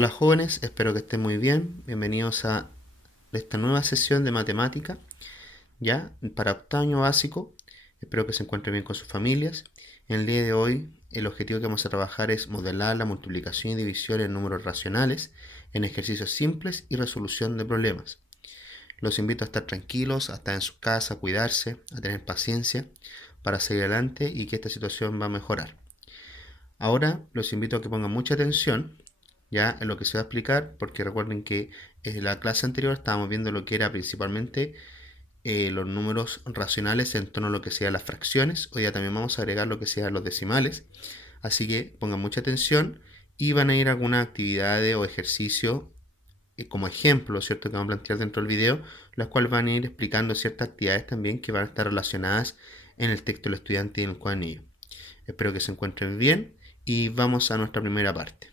Hola jóvenes, espero que estén muy bien. Bienvenidos a esta nueva sesión de matemática, ya para octavo año básico. Espero que se encuentren bien con sus familias. En el día de hoy, el objetivo que vamos a trabajar es modelar la multiplicación y división en números racionales, en ejercicios simples y resolución de problemas. Los invito a estar tranquilos, a estar en su casa, a cuidarse, a tener paciencia para seguir adelante y que esta situación va a mejorar. Ahora los invito a que pongan mucha atención ya en lo que se va a explicar, porque recuerden que en la clase anterior estábamos viendo lo que era principalmente los números racionales en torno a lo que sean las fracciones. Hoy ya también vamos a agregar lo que sean los decimales, así que pongan mucha atención y van a ir a algunas actividades o ejercicios como ejemplo, ¿cierto? Que vamos a plantear dentro del video, las cuales van a ir explicando ciertas actividades también que van a estar relacionadas en el texto del estudiante y en el cuadernillo. Espero que se encuentren bien y vamos a nuestra primera parte.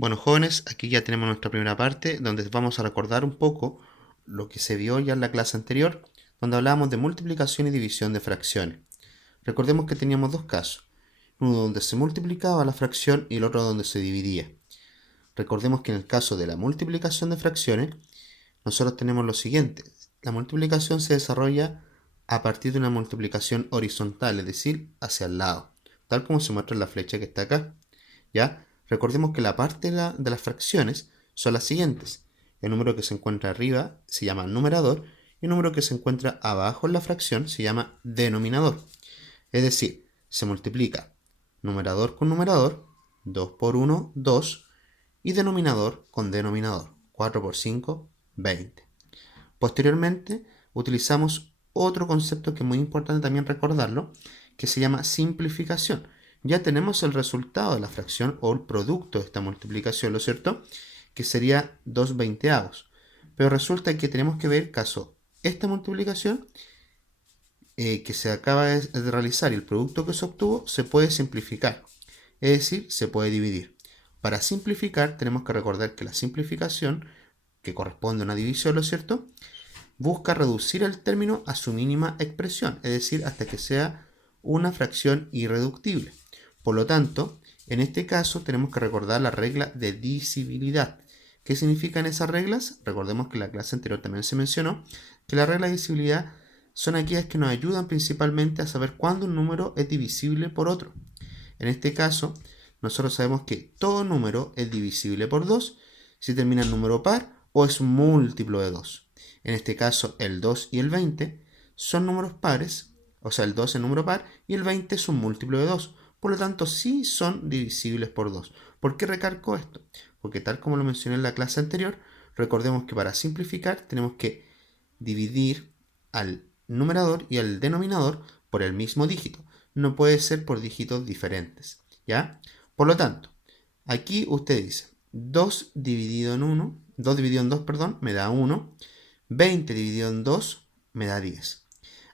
Bueno, jóvenes, aquí ya tenemos nuestra primera parte donde vamos a recordar un poco lo que se vio ya en la clase anterior, donde hablábamos de multiplicación y división de fracciones. Recordemos que teníamos dos casos, uno donde se multiplicaba la fracción y el otro donde se dividía. Recordemos que en el caso de la multiplicación de fracciones, nosotros tenemos lo siguiente. La multiplicación se desarrolla a partir de una multiplicación horizontal, es decir, hacia el lado, tal como se muestra en la flecha que está acá. ¿Ya? Recordemos que la parte de las fracciones son las siguientes. El número que se encuentra arriba se llama numerador y el número que se encuentra abajo en la fracción se llama denominador. Es decir, se multiplica numerador con numerador, 2 por 1, 2, y denominador con denominador, 4 por 5, 20. Posteriormente, utilizamos otro concepto que es muy importante también recordarlo, que se llama simplificación. Ya tenemos el resultado de la fracción o el producto de esta multiplicación, ¿lo cierto? Que sería 2 veinteavos. Pero resulta que tenemos que ver caso esta multiplicación que se acaba de realizar y el producto que se obtuvo se puede simplificar, es decir, se puede dividir. Para simplificar tenemos que recordar que la simplificación, que corresponde a una división, ¿lo cierto?, busca reducir el término a su mínima expresión, es decir, hasta que sea una fracción irreductible. Por lo tanto, en este caso tenemos que recordar la regla de divisibilidad. ¿Qué significan esas reglas? Recordemos que en la clase anterior también se mencionó que las reglas de divisibilidad son aquellas que nos ayudan principalmente a saber cuándo un número es divisible por otro. En este caso, nosotros sabemos que todo número es divisible por 2 si termina en número par o es múltiplo de 2. En este caso, el 2 y el 20 son números pares, o sea, el 2 es número par y el 20 es un múltiplo de 2. Por lo tanto, sí son divisibles por 2. ¿Por qué recalco esto? Porque tal como lo mencioné en la clase anterior, recordemos que para simplificar tenemos que dividir al numerador y al denominador por el mismo dígito. No puede ser por dígitos diferentes, ¿ya? Por lo tanto, aquí usted dice 2 dividido en 1, 2 dividido en 2, perdón, me da 1. 20 dividido en 2 me da 10.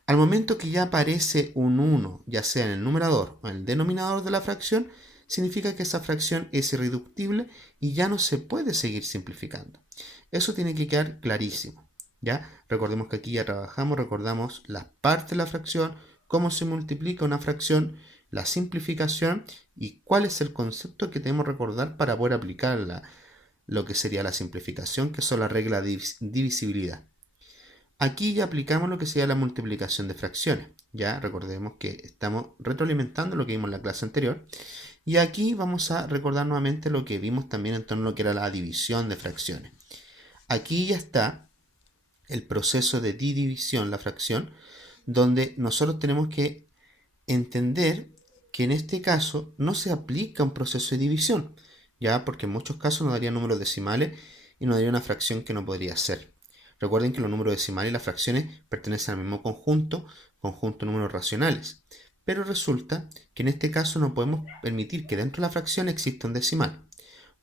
Al momento que ya aparece un 1, ya sea en el numerador o en el denominador de la fracción, significa que esa fracción es irreductible y ya no se puede seguir simplificando. Eso tiene que quedar clarísimo, ¿ya? Recordemos que aquí ya trabajamos, recordamos las partes de la fracción, cómo se multiplica una fracción, la simplificación y cuál es el concepto que tenemos que recordar para poder aplicar lo que sería la simplificación, que son las reglas de divisibilidad. Aquí ya aplicamos lo que sería la multiplicación de fracciones. Ya recordemos que estamos retroalimentando lo que vimos en la clase anterior. Y aquí vamos a recordar nuevamente lo que vimos también en torno a lo que era la división de fracciones. Aquí ya está el proceso de división, la fracción, donde nosotros tenemos que entender que en este caso no se aplica un proceso de división, ya porque en muchos casos nos daría números decimales y nos daría una fracción que no podría ser. Recuerden que los números decimales y las fracciones pertenecen al mismo conjunto, conjunto de números racionales. Pero resulta que en este caso no podemos permitir que dentro de la fracción exista un decimal.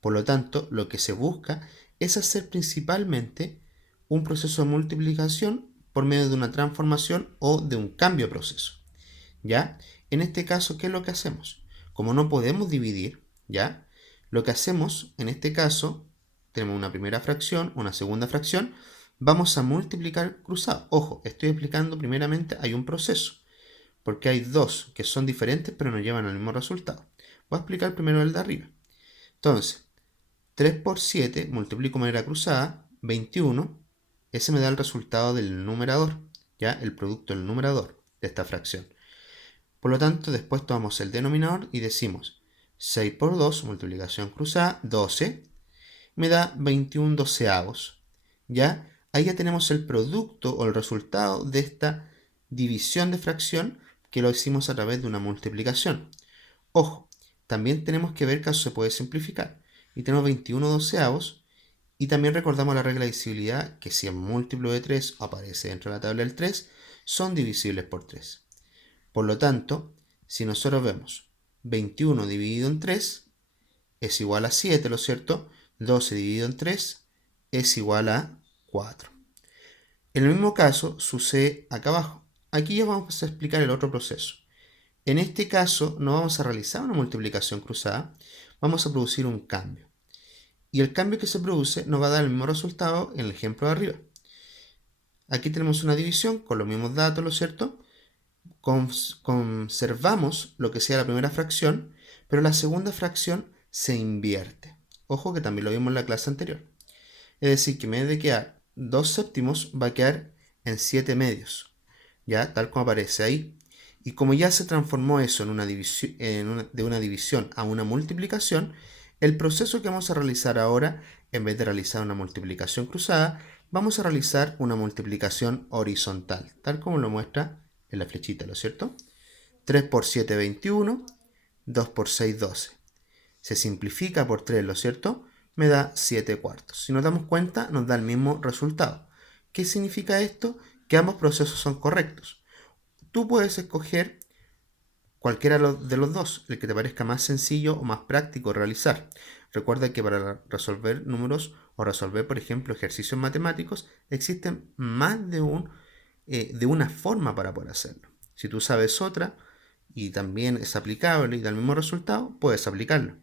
Por lo tanto, lo que se busca es hacer principalmente un proceso de multiplicación por medio de una transformación o de un cambio de proceso. ¿Ya? En este caso, ¿qué es lo que hacemos? Como no podemos dividir, ¿ya? Lo que hacemos en este caso, tenemos una primera fracción, una segunda fracción, vamos a multiplicar cruzado. Ojo, estoy explicando primeramente, hay un proceso, porque hay dos que son diferentes pero nos llevan al mismo resultado. Voy a explicar primero el de arriba. Entonces, 3 por 7 multiplico de manera cruzada, 21. Ese me da el resultado del numerador, ¿ya? El producto del numerador de esta fracción. Por lo tanto, después tomamos el denominador y decimos 6 por 2, multiplicación cruzada, 12, me da 21 doceavos, ¿ya? Ahí ya tenemos el producto o el resultado de esta división de fracción que lo hicimos a través de una multiplicación. Ojo, también tenemos que ver que eso se puede simplificar. Y tenemos 21 doceavos. Y también recordamos la regla de divisibilidad, que si es múltiplo de 3 o aparece dentro de la tabla del 3, son divisibles por 3. Por lo tanto, si nosotros vemos 21 dividido en 3 es igual a 7, ¿lo cierto? 12 dividido en 3 es igual a 4. En el mismo caso sucede acá abajo. Aquí ya vamos a explicar el otro proceso. En este caso no vamos a realizar una multiplicación cruzada, vamos a producir un cambio. Y el cambio que se produce nos va a dar el mismo resultado en el ejemplo de arriba. Aquí tenemos una división con los mismos datos, ¿lo cierto? Conservamos lo que sea la primera fracción, pero la segunda fracción se invierte. Ojo que también lo vimos en la clase anterior. Es decir, que en vez de quedar 2 séptimos, va a quedar en 7 medios. ¿Ya? Tal como aparece ahí. Y como ya se transformó eso en una división, de una división a una multiplicación, el proceso que vamos a realizar ahora, en vez de realizar una multiplicación cruzada, vamos a realizar una multiplicación horizontal, tal como lo muestra en la flechita, ¿lo cierto? 3 por 7, 21, 2 por 6, 12. Se simplifica por 3, ¿lo cierto? Me da 7 cuartos. Si nos damos cuenta, nos da el mismo resultado. ¿Qué significa esto? Que ambos procesos son correctos. Tú puedes escoger cualquiera de los dos, el que te parezca más sencillo o más práctico realizar. Recuerda que para resolver números o resolver, por ejemplo, ejercicios matemáticos, existen más de una forma para poder hacerlo. Si tú sabes otra y también es aplicable y da el mismo resultado, puedes aplicarlo.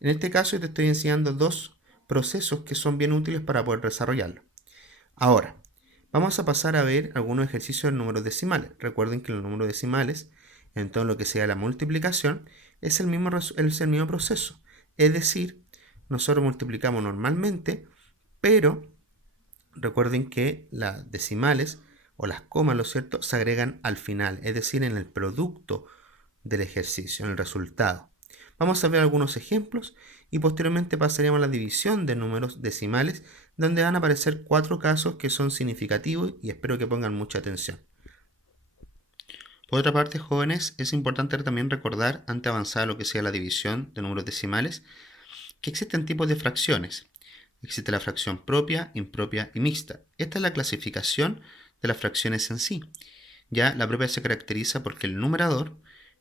En este caso, yo te estoy enseñando dos procesos que son bien útiles para poder desarrollarlo. Ahora, vamos a pasar a ver algunos ejercicios en números decimales. Recuerden que los números decimales, en todo lo que sea la multiplicación, es el mismo proceso. Es decir, nosotros multiplicamos normalmente, pero recuerden que las decimales o las comas, ¿lo cierto?, se agregan al final, es decir, en el producto del ejercicio, en el resultado. Vamos a ver algunos ejemplos y posteriormente pasaremos a la división de números decimales, donde van a aparecer 4 casos que son significativos y espero que pongan mucha atención. Por otra parte, jóvenes, es importante también recordar, antes de avanzar a lo que sea la división de números decimales, que existen tipos de fracciones. Existe la fracción propia, impropia y mixta. Esta es la clasificación de las fracciones en sí. Ya la propia se caracteriza porque el numerador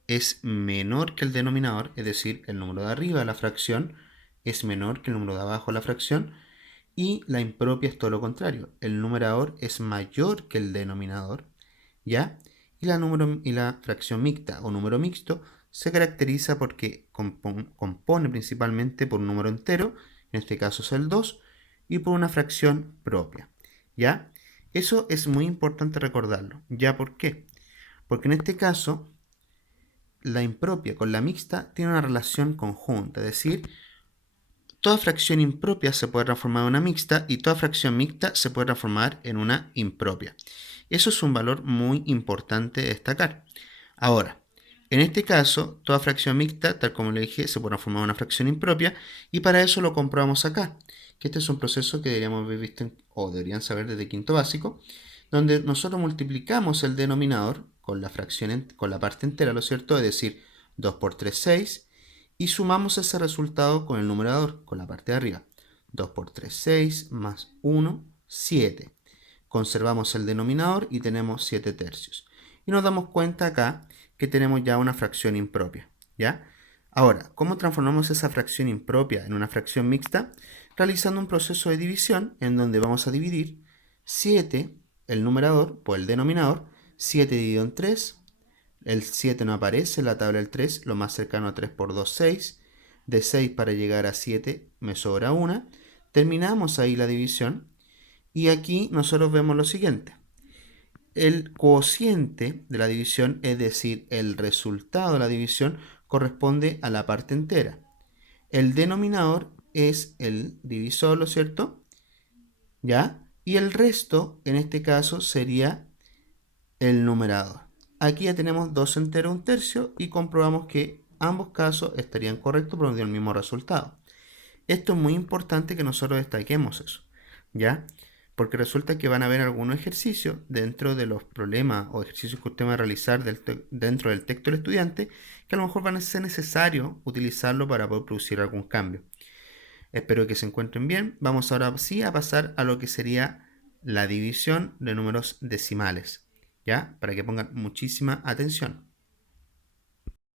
es menor que el denominador, es decir, el número de arriba de la fracción es menor que el número de abajo de la fracción, y la impropia es todo lo contrario, el numerador es mayor que el denominador, ¿ya? Y la fracción mixta o número mixto se caracteriza porque compone principalmente por un número entero, en este caso es el 2, y por una fracción propia, ¿ya? Eso es muy importante recordarlo. ¿Ya por qué? Porque en este caso, la impropia con la mixta tiene una relación conjunta, es decir, toda fracción impropia se puede transformar en una mixta y toda fracción mixta se puede transformar en una impropia. Eso es un valor muy importante de destacar. Ahora, en este caso, toda fracción mixta, tal como le dije, se puede transformar en una fracción impropia y para eso lo comprobamos acá, que este es un proceso que deberíamos haber visto o deberían saber desde quinto básico, donde nosotros multiplicamos el denominador con la fracción con la parte entera, ¿lo cierto? Es decir, 2 por 3, 6, y sumamos ese resultado con el numerador, con la parte de arriba. 2 por 3, 6, más 1, 7. Conservamos el denominador y tenemos 7 tercios. Y nos damos cuenta acá que tenemos ya una fracción impropia, ¿ya? Ahora, ¿cómo transformamos esa fracción impropia en una fracción mixta? Realizando un proceso de división en donde vamos a dividir 7, el numerador, por el denominador, 7 dividido en 3, el 7 no aparece en la tabla del 3, lo más cercano a 3 por 2, 6. De 6 para llegar a 7 me sobra 1. Terminamos ahí la división y aquí nosotros vemos lo siguiente. El cociente de la división, es decir, el resultado de la división, corresponde a la parte entera. el denominador es el divisor, ¿lo cierto? ¿Ya? Y el resto, en este caso, sería el numerador. Aquí ya tenemos 2 enteros, 1/3 y comprobamos que ambos casos estarían correctos, pero nos dio el mismo resultado. Esto es muy importante que nosotros destaquemos eso, ¿ya? Porque resulta que van a haber algunos ejercicios dentro de los problemas o ejercicios que usted va a realizar dentro del texto del estudiante que a lo mejor van a ser necesarios utilizarlo para poder producir algún cambio. Espero que se encuentren bien. Vamos ahora sí a pasar a lo que sería la división de números decimales, ¿ya? Para que pongan muchísima atención.